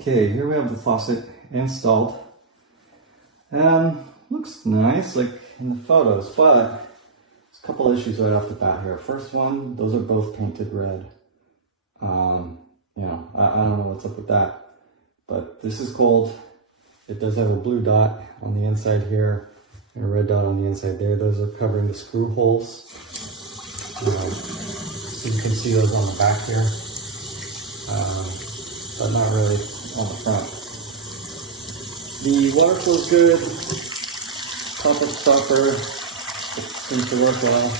Okay, here we have the faucet installed. Looks nice, like in the photos, but there's a couple issues right off the bat here. First one, those are both painted red. I don't know what's up with that, but this is cold. It does have a blue dot on the inside here and a red dot on the inside there. Those are covering the screw holes. So you can see those on the back here, but not really on the front. The water flow's good. Pop-up stopper seems to work well.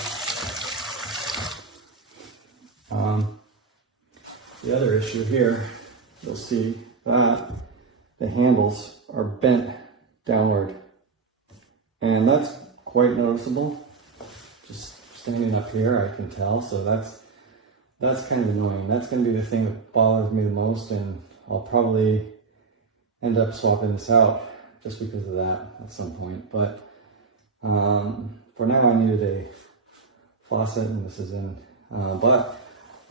The other issue here, you'll see that the handles are bent downward, and that's quite noticeable. Just standing up here, I can tell. So that's kind of annoying. That's going to be the thing that bothers me the most, and I'll probably end up swapping this out just because of that at some point. But for now, I needed a faucet, and this is in. But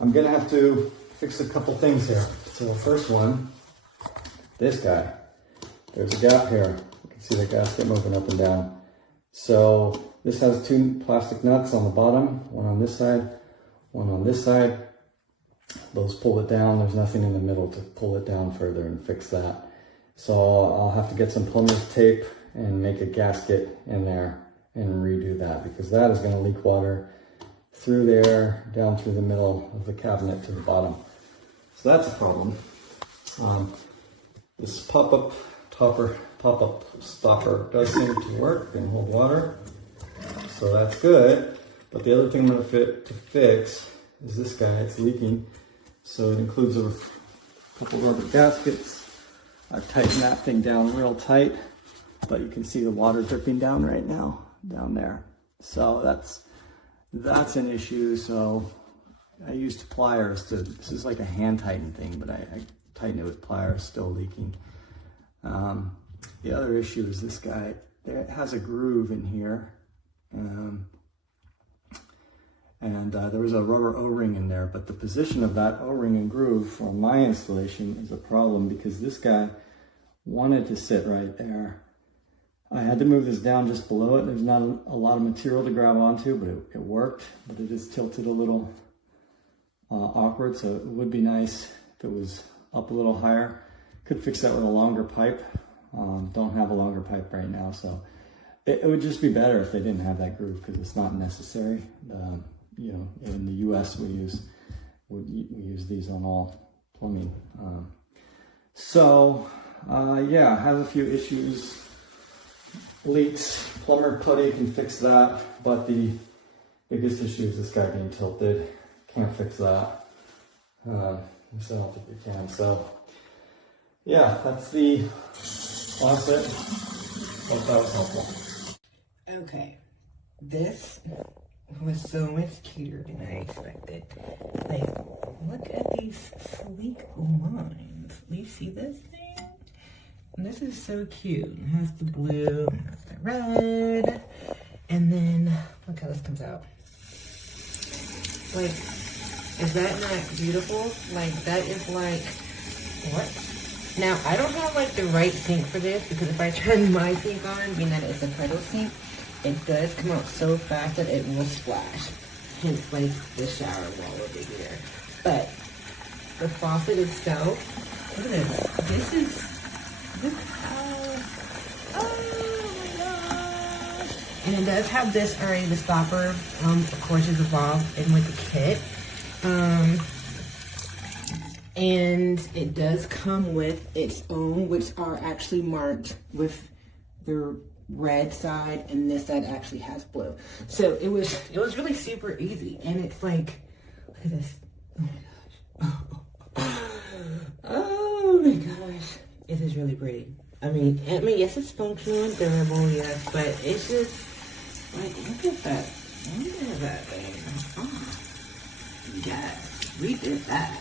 I'm gonna have to fix a couple things here. So the first one, this guy. There's a gap here. You can see the gasket moving up and down. So this has two plastic nuts on the bottom, one on this side, one on this side. Those pull it down. There's nothing in the middle to pull it down further and fix that. So I'll have to get some plumber's tape and make a gasket in there and redo that, because that is going to leak water through there, down through the middle of the cabinet to the bottom. So that's a problem. This pop-up stopper does seem to work and hold water, so that's good. But the other thing I'm going to fix is this guy. It's leaking, so it includes a couple rubber gaskets. I've tightened that thing down real tight, but you can see the water dripping down right now, down there. So that's an issue. So I used pliers this is like a hand tighten thing, but I tightened it with pliers, still leaking. The other issue is this guy. It has a groove in here. There was a rubber O-ring in there, but the position of that O-ring and groove for my installation is a problem, because this guy wanted to sit right there. I had to move this down just below it. There's not a lot of material to grab onto, but it worked. But it is tilted a little awkward, so it would be nice if it was up a little higher. Could fix that with a longer pipe. Don't have a longer pipe right now, so it would just be better if they didn't have that groove, because it's not necessary. In the U.S. we use these on all plumbing. I have a few issues. Leaks, plumber putty can fix that, but the biggest issue is this guy being tilted. Can't fix that. I don't think we can. So yeah, that's the faucet. Hope that was helpful. Okay, this was so much cuter than I expected. Like, look at these sleek lines. Do you see this thing? And this is so cute. It has the blue, it has the red, and then look how this comes out. Like, is that not beautiful? Like, that is like, what? Now, I don't have like the right sink for this, because if I turn my sink on, being that it's a pedal sink, it does come out so fast that it will splash. Hence, like, the shower wall over here. But the faucet itself, look at this. Look how, oh my gosh. And it does have this already, the stopper, of course, is involved in with the kit. And it does come with its own, which are actually marked with the red side, and this side actually has blue. So it was really super easy. And it's like, look at this. Oh my gosh. Oh my gosh. It is really pretty. I mean, yes, it's functional and durable, yes, but it's just like, look at that. Look at that thing. Oh, yes, we did that.